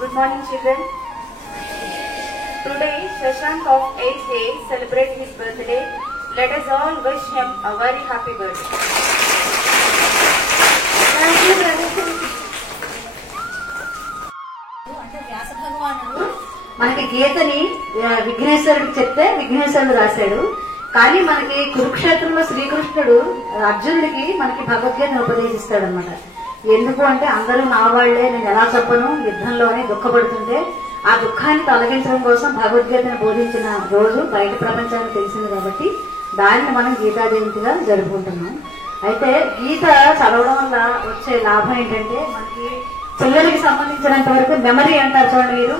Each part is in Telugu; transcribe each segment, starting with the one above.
Good morning, children. Today, Shashank of 8th A celebrates his birthday. Let us all wish him a very happy birthday. Thank you, అంటే వ్యాస భగవానుడు మనకి గీతని విఘ్నేశ్వరుడికి చెప్తే విఘ్నేశ్వరుడు రాశాడు. కానీ మనకి కురుక్షేత్రంలో శ్రీకృష్ణుడు అర్జునుడికి మనకి భగవద్గీతను ఉపదేశిస్తాడు అనమాట. ఎందుకు అంటే అందరూ నా వాళ్లే, నేను ఎలా చెప్పను, యుద్ధంలోనే దుఃఖపడుతుంటే ఆ దుఃఖాన్ని తొలగించడం కోసం భగవద్గీతను బోధించిన రోజు బయట ప్రపంచానికి తెలిసింది కాబట్టి దాన్ని మనం గీతా జయంతిగా జరుపుకుంటున్నాం. అయితే గీత చదవడం వల్ల వచ్చే లాభం ఏంటంటే మనకి పిల్లలకి సంబంధించినంత వరకు మెమరీ అంటారు చూడండి మీరు.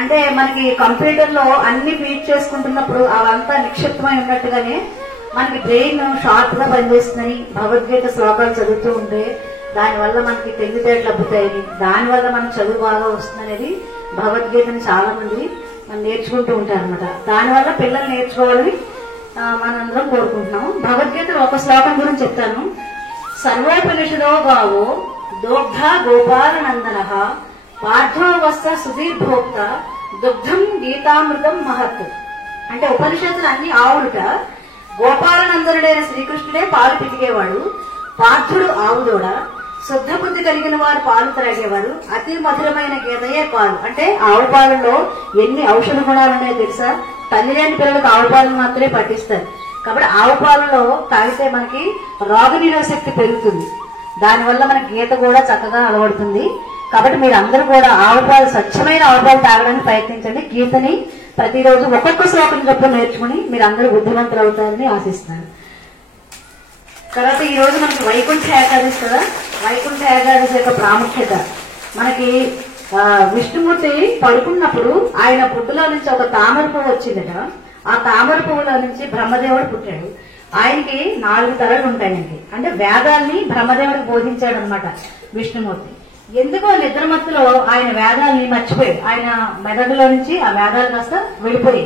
అంటే మనకి కంప్యూటర్ లో అన్ని ఫీడ్ చేసుకుంటున్నప్పుడు అవంతా నిక్షిప్తమై ఉన్నట్టుగానే మనకి బ్రెయిన్ షార్ప్ గా పనిచేస్తుందని, భగవద్గీత శ్లోకాలు చదువుతూ ఉంటే దానివల్ల మనకి తెలివితేటలు అబ్బుతాయని, దానివల్ల మనకు చదువు బాగా వస్తుందనేది భగవద్గీతని చాలా మంది నేర్చుకుంటూ ఉంటారు అనమాట. దానివల్ల పిల్లలు నేర్చుకోవాలని మనందరం కోరుకుంటున్నాం. భగవద్గీత ఒక శ్లోకం గురించి చెప్తాను. సర్వోపనిషదో గావో దోగ్ధ గోపాల నందన పార్థోవస్త సుధీర్భోక్త దుగ్ధం గీతామృతం మహత్. అంటే ఉపనిషత్తులు అన్ని ఆవులుట, గోపాలనందనుడైన శ్రీకృష్ణుడే పాలు పితికేవాడు, పార్థుడు ఆవుదోడ, శుద్ధ బుద్ధి కలిగిన వారు పాలు త్రాగేవారు, అతి మధురమైన గీతయే పాలు. అంటే ఆవు పాలలో ఎన్ని ఔషధ గుణాలు ఉన్నాయో తెలుసా? తల్లి లేని పిల్లలకు ఆవు పాలను మాత్రమే పట్టిస్తారు. కాబట్టి ఆవు పాలలో తాగితే మనకి రోగనిరోధక శక్తి పెరుగుతుంది. దానివల్ల మన గీత కూడా చక్కగా అలవడుతుంది. కాబట్టి మీరు అందరూ కూడా ఆవుపాలు, స్వచ్ఛమైన ఆవుపాలు తాగడానికి ప్రయత్నించండి. గీతని ప్రతిరోజు ఒక్కొక్క శ్లోకం చొప్పున నేర్చుకుని మీరు అందరూ బుద్ధిమంతులు అవుతారని ఆశిస్తున్నాను. తర్వాత ఈ రోజు మనకి వైకుంఠ ఏకాదశి కదా. వైకుంఠ ఏకాదశి యొక్క ప్రాముఖ్యత మనకి విష్ణుమూర్తి పడుకున్నప్పుడు ఆయన పుట్టులో నుంచి ఒక తామర పువ్వు వచ్చిందట. ఆ తామర పువ్వులో నుంచి బ్రహ్మదేవుడు పుట్టాడు. ఆయనకి 4 తలలు ఉంటాయండి. అంటే వేదాల్ని బ్రహ్మదేవుడికి బోధించాడు అనమాట విష్ణుమూర్తి. ఎందుకో నిద్రమత్తులో ఆయన వేదాల్ని మర్చిపోయి ఆయన మెదడులో నుంచి ఆ వేదాలు కాస్త వెళ్ళిపోయి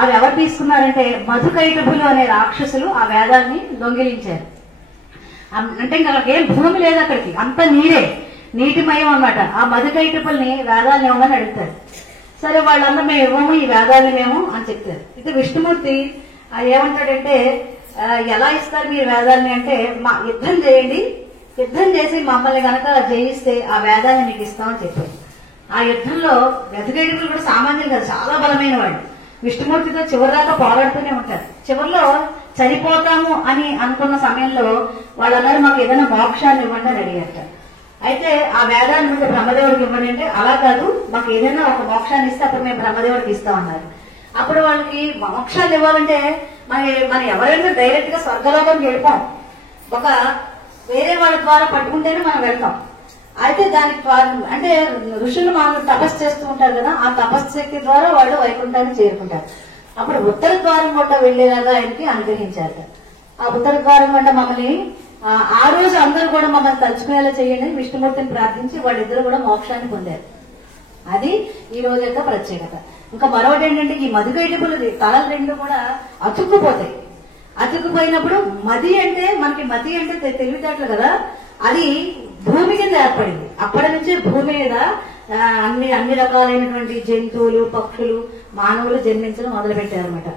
అవి ఎవరు తీసుకున్నారంటే మధుకైటభులు అనే రాక్షసులు ఆ వేదాల్ని దొంగిలించారు. అంటే ఇంకా ఏం భూమి లేదు అక్కడికి, అంత నీరే, నీటిమయం అన్నమాట. ఆ మధుకైటభుల్ని వేదాల్ని ఇవ్వమని అడుగుతారు. సరే వాళ్ళందరూ మేము ఇవ్వము ఈ వేదాల్ని మేము అని చెప్తారు. ఇది విష్ణుమూర్తి ఏమంటాడంటే ఎలా ఇస్తారు మీరు వేదాల్ని అంటే మా యుద్ధం చేయండి, యుద్ధం చేసి మమ్మల్ని గనక జయిస్తే ఆ వేదాన్ని మీకు ఇస్తామని చెప్పారు. ఆ యుద్ధంలో వెతకేడుగులు కూడా సామాన్యులు కాదు, చాలా బలమైన వాళ్ళు. విష్ణుమూర్తితో చివరిదాకా పోరాడుతూనే ఉంటారు. చివరిలో చనిపోతాము అని అనుకున్న సమయంలో వాళ్ళందరూ మాకు ఏదైనా మోక్షాన్ని ఇవ్వండి అని అడిగారట. అయితే ఆ వేదాన్ని ముందు బ్రహ్మదేవుడికి ఇవ్వండి అంటే అలా కాదు, మాకు ఏదైనా ఒక మోక్షాన్ని ఇస్తే అప్పుడు మేము బ్రహ్మదేవుడికి ఇస్తామన్నారు. అప్పుడు వాళ్ళకి మోక్షాలు ఇవ్వాలంటే మనం ఎవరైనా డైరెక్ట్ గా స్వర్గలోకానికి వెళ్ళిపోం, ఒక వేరే వాళ్ళ ద్వారా పట్టుకుంటేనే మనం వెళ్తాం. అయితే దానికి అంటే ఋషులు మామూలు తపస్సు చేస్తూ ఉంటారు కదా, ఆ తపస్సు శక్తి ద్వారా వాళ్ళు వైకుంఠాన్ని చేరుకుంటారు. అప్పుడు ఉత్తర ద్వారం గుండా వెళ్లేలాగా ఆయనకి అనుగ్రహించారు. ఆ ఉత్తర ద్వారం గుండా మమ్మల్ని ఆ రోజు అందరూ కూడా మమ్మల్ని తలుచుకునేలా చేయండి అని విష్ణుమూర్తిని ప్రార్థించి వాళ్ళిద్దరూ కూడా మోక్షాన్ని పొందారు. అది ఈ రోజు యొక్క ప్రత్యేకత. ఇంకా మరొకటి ఏంటంటే ఈ మధుకైటభులు తలలు 2 కూడా అతుక్కుపోతాయి. అతుక్కుపోయినప్పుడు మతి అంటే తెలివితేటలు కదా, అది భూమి కింద ఏర్పడింది. అప్పటి నుంచే భూమి మీద అన్ని రకాలైనటువంటి జంతువులు, పక్షులు, మానవులు జన్మించడం మొదలు పెట్టారనమాట.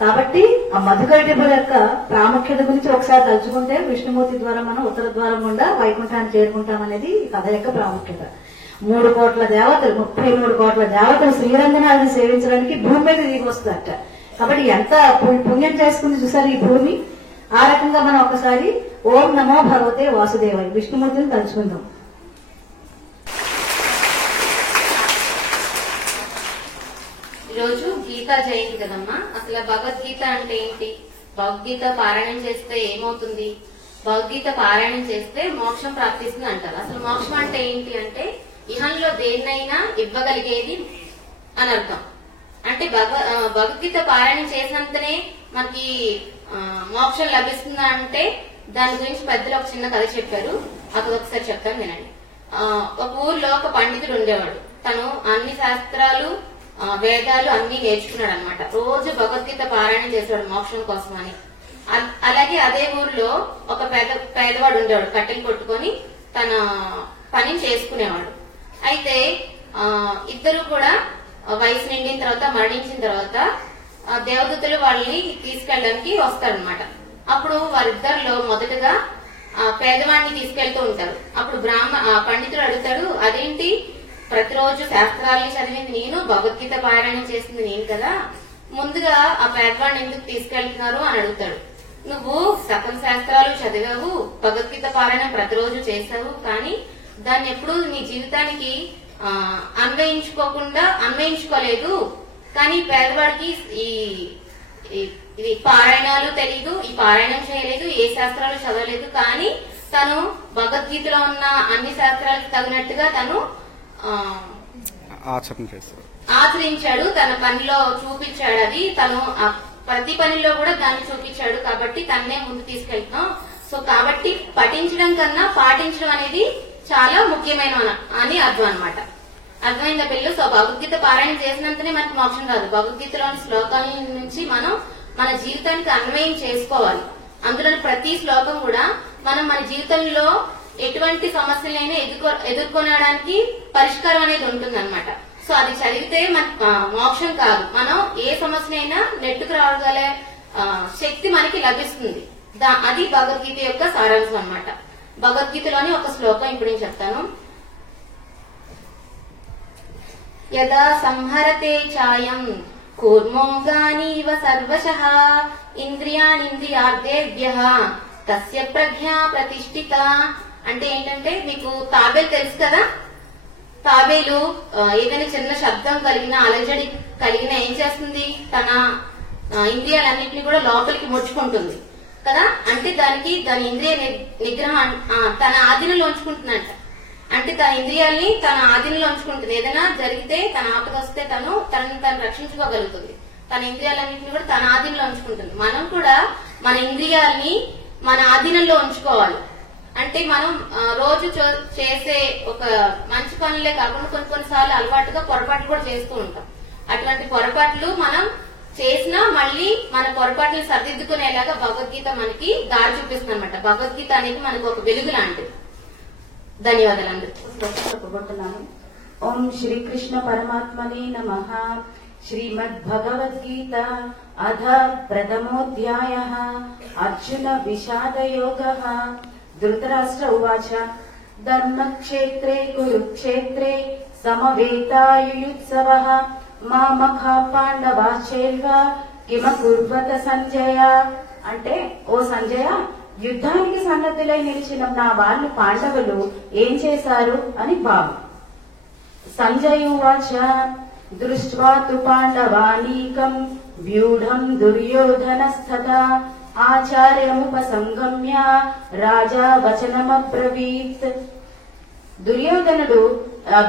కాబట్టి ఆ మధుకైటభుల యొక్క ప్రాముఖ్యత గురించి ఒకసారి తలుచుకుంటే విష్ణుమూర్తి ద్వారా మనం ఉత్తర ద్వారం గుండా వైకుంఠాన్ని చేరుకుంటాం అనేది ఈ కథ యొక్క ప్రాముఖ్యత. 3 కోట్ల దేవతలు, 33 కోట్ల దేవతలు శ్రీరంగనాథుని సేవించడానికి భూమి మీద దిగి వస్తారట. కాబట్టి ఎంత పుణ్యం చేసుకుని చూసారు ఈ భూమి. ఆ రకంగా మనం ఒకసారి ఓం నమో భగవతే వాసుదేవాయ విష్ణుమూర్తిని తలుచుకుందాం. ఈరోజు గీతా జయంతి కదమ్మా. అసలు భగవద్గీత అంటే ఏంటి? భగవద్గీత పారాయణం చేస్తే ఏమవుతుంది? భగవద్గీత పారాయణం చేస్తే మోక్షం ప్రాప్తిస్తుంది అంటారు. అసలు మోక్షం అంటే ఏంటి అంటే ఇహంలో దేన్నైనా ఇవ్వగలిగేది అని అర్థం. అంటే భగవద్గీత పారాయణం చేసినంతనే మనకి మోక్షం లభిస్తుందా అంటే దాని గురించి పెద్దలు ఒక చిన్న కథ చెప్పారు. అది ఒకసారి చెప్తాను వినండి. ఒక ఊర్లో ఒక పండితుడు ఉండేవాడు. తను అన్ని శాస్త్రాలు, వేదాలు అన్ని నేర్చుకున్నాడు అనమాట. రోజు భగవద్గీత పారాయణం చేసేవాడు మోక్షం కోసం అని. అలాగే అదే ఊర్లో ఒక పేదవాడు ఉండేవాడు. కట్టెలు కొట్టుకొని తన పని చేసుకునేవాడు. అయితే ఇద్దరు కూడా వయసు నిండిన తర్వాత మరణించిన తర్వాత దేవదూతలు వాళ్ళని తీసుకెళ్ళడానికి వస్తారనమాట. అప్పుడు వారిద్దరిలో మొదటగా పేదవాడిని తీసుకెళ్తూ ఉంటారు. అప్పుడు పండితుడు అడుగుతాడు, అదేంటి ప్రతిరోజు శాస్త్రాలని చదివింది నేను, భగవద్గీత పారాయణం చేసింది నేను కదా, ముందుగా ఆ పేదవాడిని ఎందుకు తీసుకెళ్తున్నారు అని అడుగుతాడు. నువ్వు సకల శాస్త్రాలు చదివావు, భగవద్గీత పారాయణం ప్రతిరోజు చేసావు, కానీ దాన్ని ఎప్పుడూ నీ జీవితానికి అన్వయించుకోలేదు. కానీ పేదవాడికి ఈ పారాయణాలు తెలీదు, ఈ పారాయణం చేయలేదు, ఏ శాస్త్రాలు చదవలేదు, కానీ తను భగవద్గీతలో ఉన్న అన్ని శాస్త్రాలకు తగినట్టుగా తను ఆచరించాడు, తన పనిలో చూపించాడు. అది తను ప్రతి పనిలో కూడా దాన్ని చూపించాడు, కాబట్టి తన్నే ముందు తీసుకెళ్తున్నాం. సో కాబట్టి పఠించడం కన్నా పాటించడం అనేది చాలా ముఖ్యమైన అని అర్థం అనమాట. అర్థమైందా పిల్లలు? సో భగవద్గీత పారాయణం చేసినంతనే మనకు మోక్షం రాదు. భగవద్గీతలోని శ్లోకాల నుంచి మనం మన జీవితానికి అన్వయం చేసుకోవాలి. అందులోని ప్రతి శ్లోకం కూడా మనం మన జీవితంలో ఎటువంటి సమస్యలైనా ఎదుర్కొనడానికి పరిష్కారం అనేది ఉంటుంది అనమాట. సో అది చదివితే మన మోక్షం కాదు, మనం ఏ సమస్యనైనా నెట్టుకు రాగల శక్తి మనకి లభిస్తుంది. అది భగవద్గీత యొక్క సారాంశం అనమాట. భగవద్గీతలోని ఒక శ్లోకం ఇప్పుడు నేను చెప్తాను. యదా సంహరతే ఛాయం కూర్మోగానీవ సర్వశః ఇంద్రియాణింద్రియార్థేభ్యః తస్య ప్రజ్ఞా ప్రతిష్ఠిత. అంటే ఏంటంటే, మీకు తాబేలు తెలుసు కదా, తాబేలు ఏదైనా చిన్న శబ్దం కలిగినా అలజడి కలిగినా ఏం చేస్తుంది, తన ఇంద్రియాలన్నింటినీ కూడా లోపలికి ముడుచుకుంటుంది కదా. అంటే దాని ఇంద్రియ నిగ్రహం తన ఆధీనంలో ఉంచుకుంటుందంట. అంటే తన ఇంద్రియాల్ని తన ఆధీనంలో ఉంచుకుంటుంది. ఏదైనా జరిగితే, తన ఆపద వస్తే తనను రక్షించుకోగలుగుతుంది. తన ఇంద్రియాలన్నింటినీ కూడా తన ఆధీనంలో ఉంచుకుంటుంది. మనం కూడా మన ఇంద్రియాల్ని మన ఆధీనంలో ఉంచుకోవాలి. అంటే మనం రోజు చేసే ఒక మంచి పనులే కాకుండా కొన్నిసార్లు అలవాటుగా పొరపాట్లు కూడా చేస్తూ ఉంటాం. అటువంటి పొరపాట్లు మనం చేసినా మళ్ళీ మన పొరపాట్లు సరిదిద్దుకునేలాగా భగవద్గీత మనకి దారి చూపిస్తుంది అనమాట. భగవద్గీత అనేది మనకు ఒక వెలుగు లాంటిది. ధన్యవాదాలు. చెప్పుకుంటున్నాను. ఓం శ్రీకృష్ణ పరమాత్మనే నమః. శ్రీమద్ భగవద్గీత అథ ప్రథమోధ్యాయః. అర్జున విషాదయోగః. ధృతరాష్ట్ర ఉవాచ ధర్మక్షేత్రే కురుక్షేత్రే సమవేతాయుయుత్సవః మామఖా పాండవాశ్చైవ కిమకుర్వత సంజయ. అంటే, ఓ సంజయ, యుద్ధానికి సన్నద్ధులై నిలిచిన నా వాళ్ళు పాండవులు ఏం చేశారు అని భావం. సంజయ్ ఉవాచ దృష్ట్వా తు పాండవానీకం వ్యూఢం దుర్యోధనస్తథా ఆచార్యముపసంగమ్య రాజా వచనమబ్రవీత్. దుర్యోధనుడు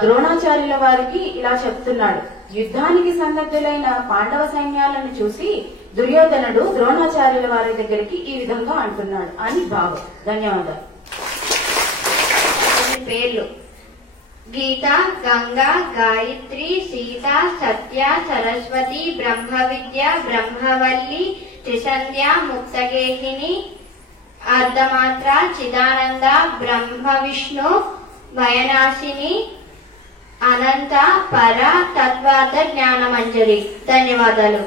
ద్రోణాచార్యుల వారికి ఇలా చెప్తున్నాడు. యుద్ధానికి సన్నద్ధులైన పాండవ సైన్యాలను చూసి దుర్యోధనుడు ద్రోణాచార్యుల వారి దగ్గరికి ఈ విధంగా అంటున్నాడు అని భావం. ధన్యవాదాలు. పేర్లు: గీత, గంగా, గాయత్రి, సీత, సత్య, సరస్వతి, బ్రహ్మ విద్య, బ్రహ్మవల్లి, త్రిసంధ్య, ముక్తగేహిని, అర్ధమాత్ర, చిదానంద, బ్రహ్మ విష్ణు, వయనాశిని, అనంత, పర, తత్వార్థ, జ్ఞానమంజరి. ధన్యవాదాలు.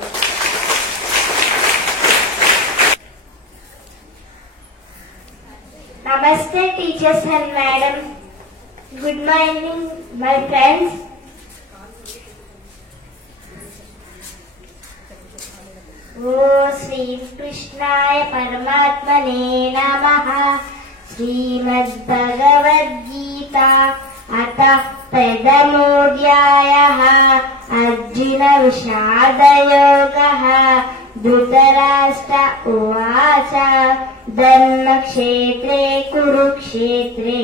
Namaste teachers and madam. Good morning my friends. O Sri Krishnaya Paramatmane Namaha. Srimad Bhagavad Gita Atha Pradhamodhyayah. Arjuna Vishada Yogaha. Dhritarashtra Uvacha Dharmakshetre Kurukshetre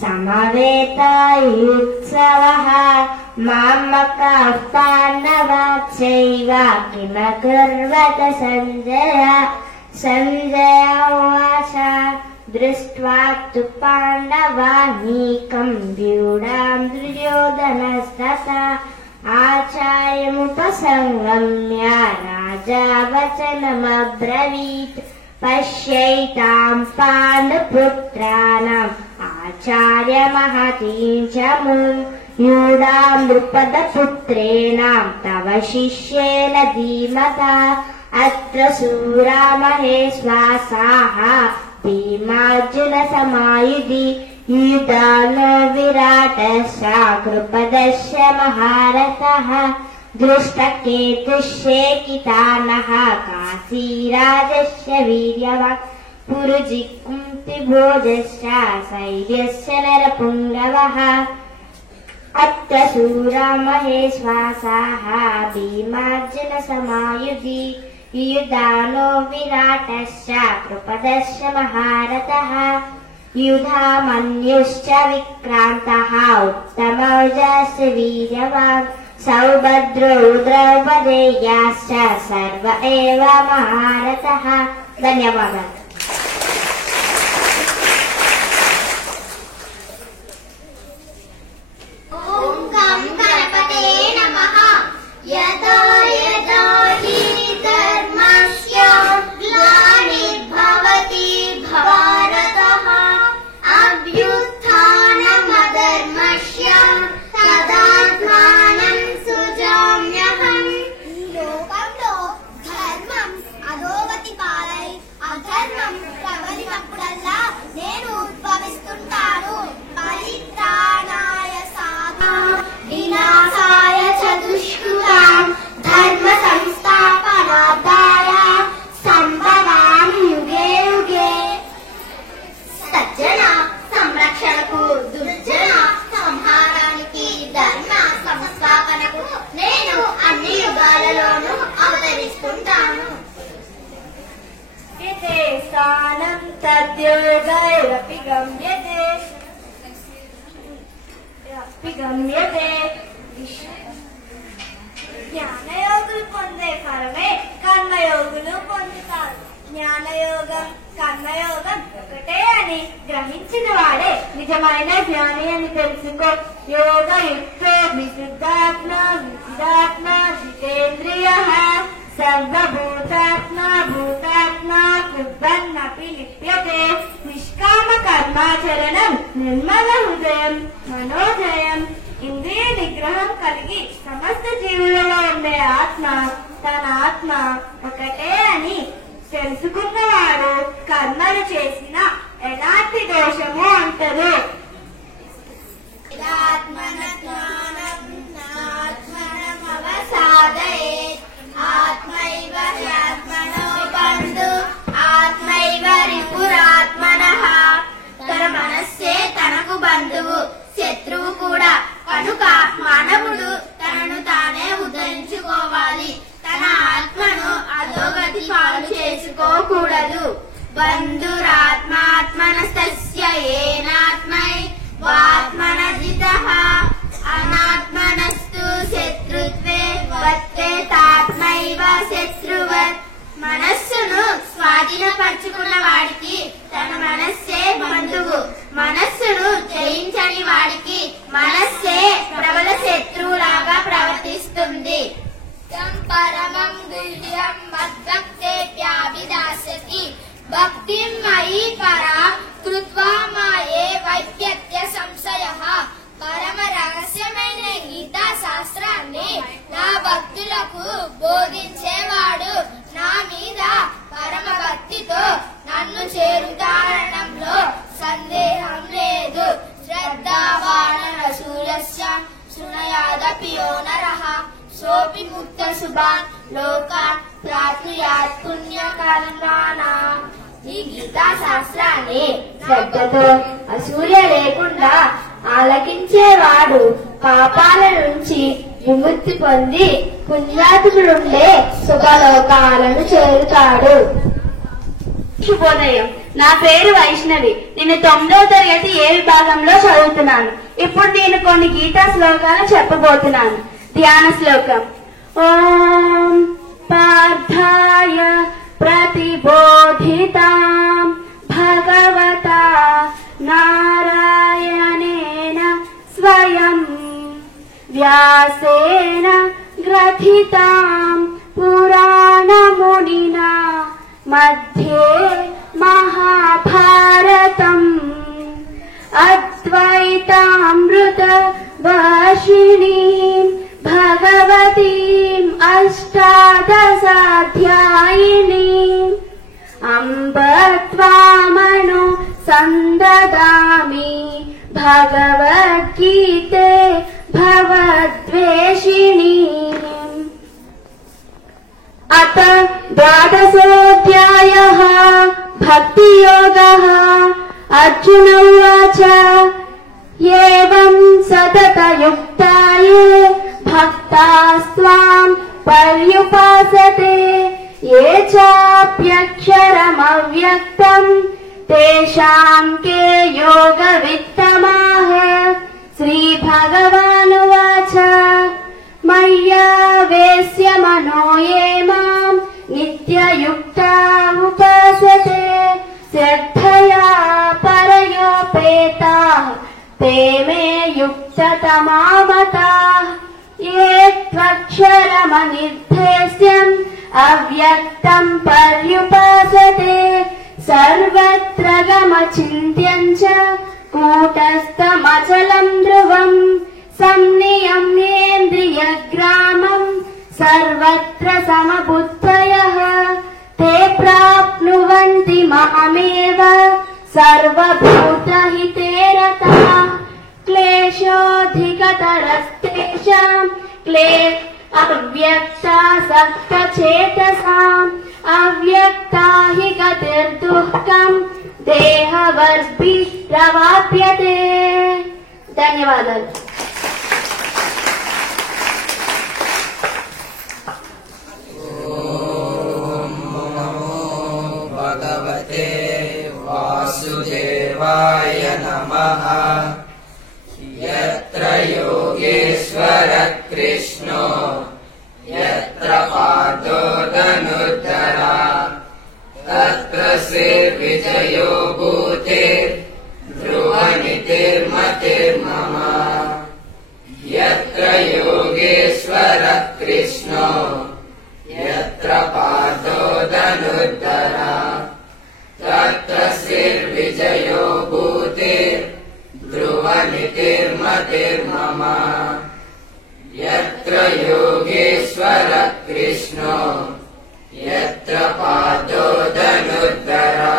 Samavetaयुत्सवः मामकाः पाण्डवाश्चैव किमकुर्वत Sanjay. Sanjay उवाच दृष्ट्वा तु पाण्डवानीकं व्यूढां दुर्योधनस्तथा आचार्यमुपसंगम्य राजा वचनमब्रवीत्. पश्यैतां पाण्डुपुत्राणाम् आचार्य महतीं च मुम् यूढा नृपदपुत्रेण तव शिष्येन धीमता अत्र शूरा महेश्वासाः भीमार्जुनसमायुधि युधानो विराटस्य कृपदस्य महारथः दृष्टकेतुश्चेकितानः काशीराजस्य वीर्यवान् पुरुजिकुन्तिभोजस्य शैर्यस्य नरपुङ्गवः अत्र शूरा महेश्वासाः भीमार्जुनसमायुधि युधानो विराटस्य कृपदस्य महारथः युधामन्युश्च विक्रान्तः उत्तमौजस्य वीर्यवान् सौभद्रो द्रौपदेयाश्च सर्व एव महारथः। धन्यवादाः। ओम गं गणपते नमः। यदा यदा हि धर्मस्य ग्लानिर्भवति भारतः अभ्युत्थानमधर्मस्य तदात्मानं सृजाम्यहम्। లోకంలో ధర్మం అధోగతి పాలై అధర్మం ప్రబలినప్పుడల్లా నేను ఉద్భవిస్తుంటాను. పరిత్రాణాయ వినాశాయ చ దుష్కృతాం ధర్మ సంస్థాపనార్థాయ సంభవామి యుగే యుగే. సజ్జన సంరక్షణకు దుర్జన సంహారానికి ధర్మ సంస్థాపనకు నేను అన్ని యుగాలలోనూ అవతరిస్తుంటాను. యతే స్థానం తద్యోగైరపి గమ్యతే జ్ఞానయోగులు పొందే ఫలమే కర్మయోగులు పొందుతారు. జ్ఞానయోగం కర్మయోగం ఒకటే అని గ్రహించిన వాడే నిజమైన జ్ఞాని అని తెలుసుకో. యోగ యుక్తో విశుద్ధాత్మ విశుద్ధాత్మ జితేంద్రియ సర్వభూతాత్మ భూతాత్మ కృబ్బన్నపి లిప్యతే. నిష్కామ కర్మాచరణం నిర్మల హృదయం మనోజయం. ఇంద్రియ నిగ్రహం కలిగి సమస్త జీవులలో ఉండే ఆత్మ తన ఆత్మ ఒకటే అని తెలుసుకున్నవాడు కర్మలు చేసిన ఎలాంటి దోషము అంటదు. ఆత్మైవ హ్యాత్మనో బంధు ఆత్మైవ రిపురాత్మనః. తన మనస్సే తనకు బంధువు శత్రువు కూడా. కనుక మానవుడు తనను తానే ఉద్ధరించుకోవాలి. తన ఆత్మను అధోగతి పాలు చేసుకోకూడదు. బంధురాత్మాత్మనస్తస్య ఏనాత్మై వాత్మనజితః అనాత్మనస్తు శత్రుత్వే వర్తేతాత్మైవ శత్రువత్. మనస్సును స్వాధీనపరుచుకున్న వాడికి తన మనస్సే బంధువు. మనస్సును జయించని వాడికి మనస్సే ప్రబల శత్రువులాగా ప్రవర్తిస్తుంది. పరమం గుహ్యం మద్భక్తేభ్యాభిదాస్యతి భక్తిం మయి పరాం కృత్వా మాయే వైప్యత్య సంశయః. పరమ రహస్యమైన గీతా శాస్త్రాన్ని నా భక్తులకు బోధించేవాడు నా మీద పరమ భక్తితో నన్ను చేరుతారనడంలో సందేహం లేదు. శ్రద్ధావానరశూలస్య శృణయాదపి యో నరః సోపి ముక్త శుభాన్ లోకాన్ ప్రాప్నుయాత్ పుణ్యకర్మాణాం. ఈ గీతా శాస్త్రాన్ని శ్రద్ధతో అసూయ లేకుండా ఆలకించేవాడు పాపాల నుంచి విముక్తి పొంది పుణ్యాత్ములుండే శుభలోకాలను చేరుతాడు. శుభోదయం. నా పేరు వైష్ణవి. నేను 9వ తరగతి ఏ విభాగంలో చదువుతున్నాను. ఇప్పుడు నేను కొన్ని గీతా శ్లోకాలు చెప్పబోతున్నాను. ధ్యాన శ్లోకం. ఓం పార్థాయ ప్రతిబోధితాం భగవతా నారాయణేన స్వయం వ్యాసేన గ్రథితాం పురాణమునినా మధ్యే మహాభారతం అద్వైతామృత वर्षिणीं भगवतीम् अष्टादशाध्यायिनीम् अम्ब त्वामनु सन्ददामि भगवद्गीते भवद्वेषिणीम्। अथ द्वादशोऽध्यायः भक्तियोगः। अर्जुन उवाच एवं सततयुक्ता ये भक्तास्त्वां पर्युपासते ये चाप्यक्षरमव्यक्तम् तेषां के योगवित्तमाः। श्रीभगवानुवाच मय्यावेश्य मनो ये माम् नित्ययुक्ता उपासते श्रद्धया परयोपेताः ते मे युक्ततमा मताः। ये त्वक्षरमनिर्देश्यम् अव्यक्तम् पर्युपासते सर्वत्र गमचिन्त्यम् च कूटस्थमचलम् ध्रुवम् संनियम्येन्द्रियग्रामम् सर्वत्र समबुद्धयः ते प्राप्नुवन्ति मामेव सर्वभूतहिते रताः। क्लेशोऽधिकतरस्तेषाम् अव्यक्तासक्तचेतसाम् अव्यक्ता हि गतिर्दुःखम् देहवर्भिरवाप्यते। ధన్యవాదాలు. భగవతే వాసుదేవాయ నమః. యత్ర యోగేశ్వర కృష్ణో యత్ర పాదో ధనుర్ధరా తత్ర శ్రీర్విజయో భూతే ధ్రువనితిర్మతిర్మమ. యత్ర యోగేశ్వర కృష్ణో యత్ర పాదో ధనుర్ధరా తత్ర శ్రీర్విజయో భూతే ధ్రువనితిర్మతిర్మమ. యత్ర యోగేశ్వర కృష్ణో యత్ర పాదో ధనుర్ధరా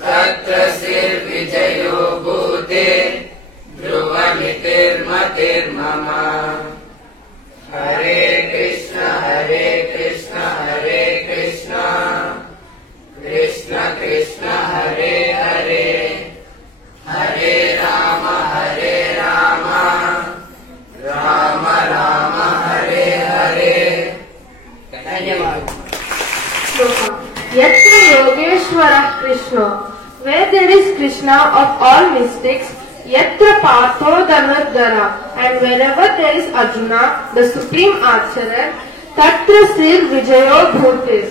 తత్ర శ్రీర్విజయో భూతే ధ్రువనితిర్మతిర్మమ. హరే కృష్ణ హరే కృష్ణ హరే కృష్ణ కృష్ణ కృష్ణ హరే హరే హరే రామ రామ రామ హరే హరే. ధన్యవాదాలు. Yatra Yogeshwara Krishna, where there is Krishna of all mystics, Yatra Patho Dhanurdhara, and wherever there is Arjuna, the supreme archer, Tatra Sir Vijayo Bhutis,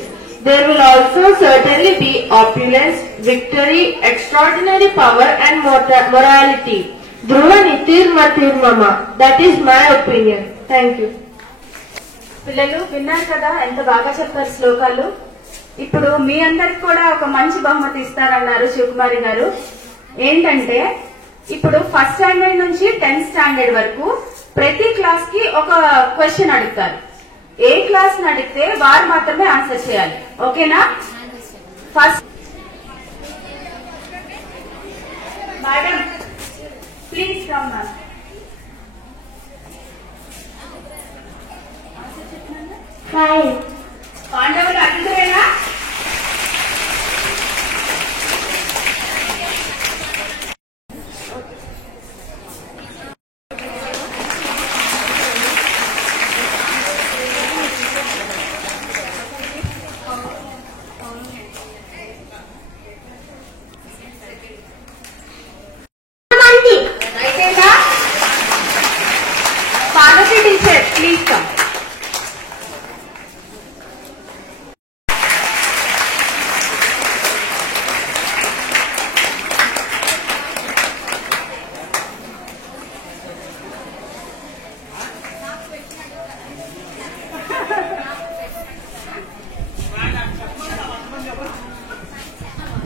there will also certainly be opulence, victory, extraordinary power and morality. Dhruva Nitir Matirmama, that is my opinion. Thank you. పిల్లలు విన్నారు కదా ఎంత బాగా చెప్పారు శ్లోకాలు. ఇప్పుడు మీ అందరికి కూడా ఒక మంచి బహుమతి ఇస్తారన్నారు శివకుమారి గారు. ఏంటంటే ఇప్పుడు ఫస్ట్ స్టాండర్డ్ నుంచి 10th స్టాండర్డ్ వరకు ప్రతి క్లాస్ కి ఒక క్వశ్చన్ అడుగుతారు. ఏ క్లాస్ ని అడిగితే వారు మాత్రమే ఆన్సర్ చేయాలి. ఓకేనా? First madam please come. పాండవులు అతిథులేనా? Parvati teacher please come.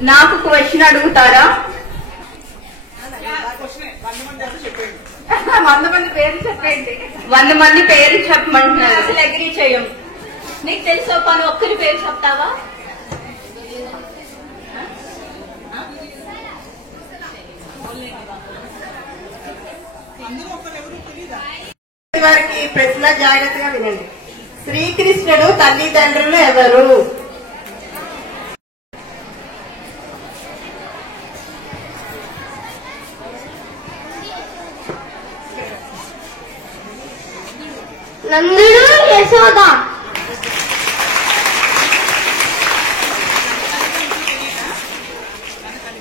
నాకు క్వశ్చన్ అడుగుతారా? 100 మంది పేర్లు చెప్పండి. 100 మంది పేర్లు చెప్పమంటున్నారు. అసలు అగ్రీ చేయం. నీకు తెలుసో పని ఒక్కరి పేరు చెప్తావా? వారికి ప్రశ్న జాగ్రత్తగా వినండి. శ్రీకృష్ణుడు తల్లిదండ్రులు ఎవరు? నందుడు యశోద.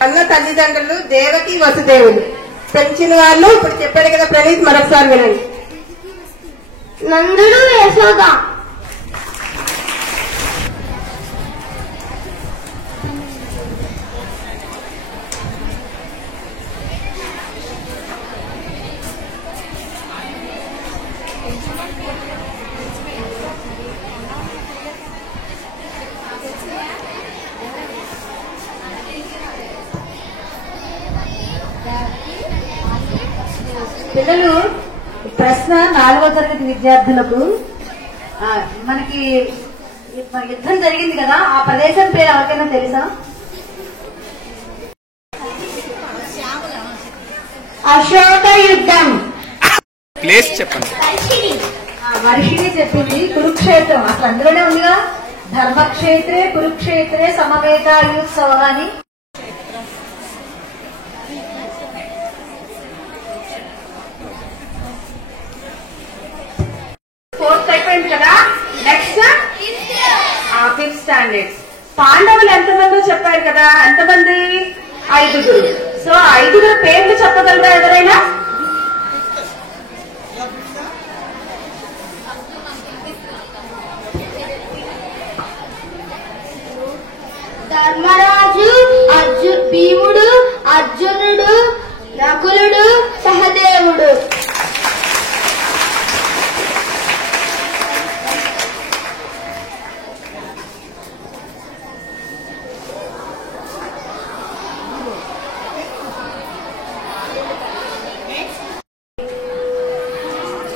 అన్న తల్లిదండ్రులు దేవకి వసుదేవులు. పెంచిన వాళ్ళు ఇప్పుడు చెప్పాడు కదా ప్రణీత్, మరొకసారి వినండి. నందుడు యశోద. పిల్లలు, ప్రశ్న 4వ తరగతి విద్యార్థులకు మనకి యుద్ధం జరిగింది కదా, ఆ ప్రదేశం పేరు ఎవరికైనా తెలుసా? అశోక యుద్ధం. ప్లేస్ చెప్పండి. వర్షిణి చెప్పింది కురుక్షేత్రం. అసలు అందులోనే ఉందిగా, ధర్మక్షేత్రే కురుక్షేత్రే సమవేతాయుత్సవ అని. ఫోర్త్ అయిపోయింది కదా. Next 5th standard. పాండవులు ఎంతమంది చెప్పారు కదా, ఎంతమంది? 5. సో 5 పేర్లు చెప్పగలరా ఎవరైనా? ధర్మరాజు, భీముడు, అర్జునుడు, నకులుడు, సహదేవుడు.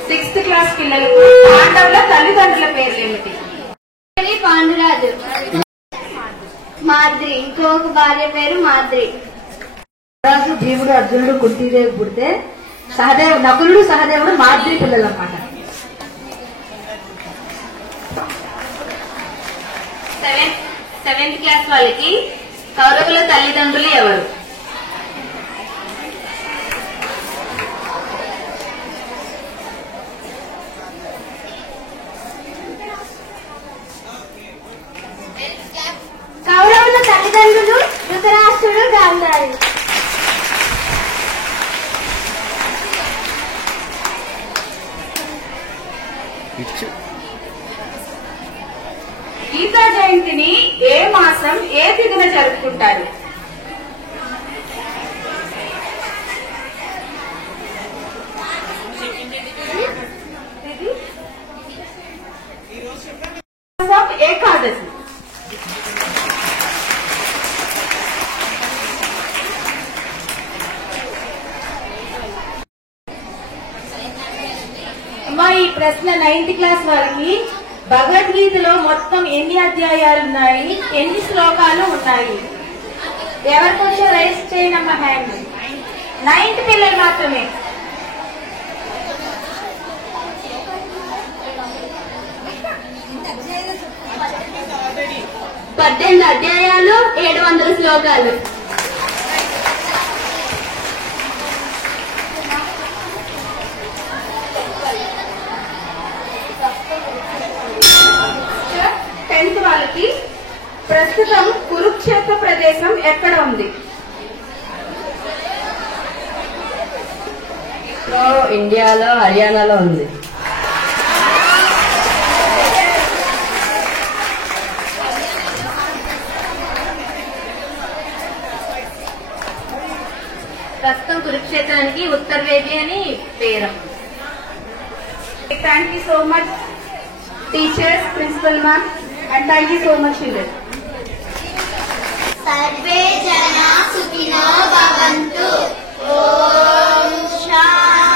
సిక్స్త్ క్లాస్ పిల్లలకు పాండవుల తల్లిదండ్రుల పేర్లు ఏమిటి? పాండురాజు, మాద్రి. ఇంకొక భార్య పేరు మాద్రి. రాజు, భీముడు, అర్జునుడు, కుంతీదేవి పుడితే నకులుడు సహదేవుడు మాద్రి పిల్లలు అన్నమాట. 7th క్లాస్ వాళ్ళకి కౌరవుల తల్లిదండ్రులు ఎవరు? కౌరవుల తల్లిదండ్రులు ధృతరాష్ట్రుడు, గాంధారి. గీతా జయంతిని ఏ మాసం ఏ తిథిన జరుపుకుంటారు? ఏకాదశి. అమ్మా, ఈ ప్రశ్న 9th క్లాస్ వారికి. భగవద్గీతలో మొత్తం ఎన్ని అధ్యాయాలు ఉన్నాయి, ఎన్ని శ్లోకాలు ఉన్నాయి? ఎవరికి వచ్చో రైస్ చేయనమ్మా హ్యాండ్. 9th పిల్లలు మాత్రమే. 18 అధ్యాయాలు, 700 శ్లోకాలు. టెన్త్ వాళ్ళకి ప్రస్తుతం కురుక్షేత్ర ప్రదేశం ఎక్కడ ఉంది? ఇండియాలో హర్యానాలో ఉంది. ప్రస్తుతం కురుక్షేత్రానికి ఉత్తరవేది అని పేరు. Thank you so much teachers, principal ma'am, and thank you so much children. సర్వే జనా సుఖినో భవంతు. ఓం శాంతి.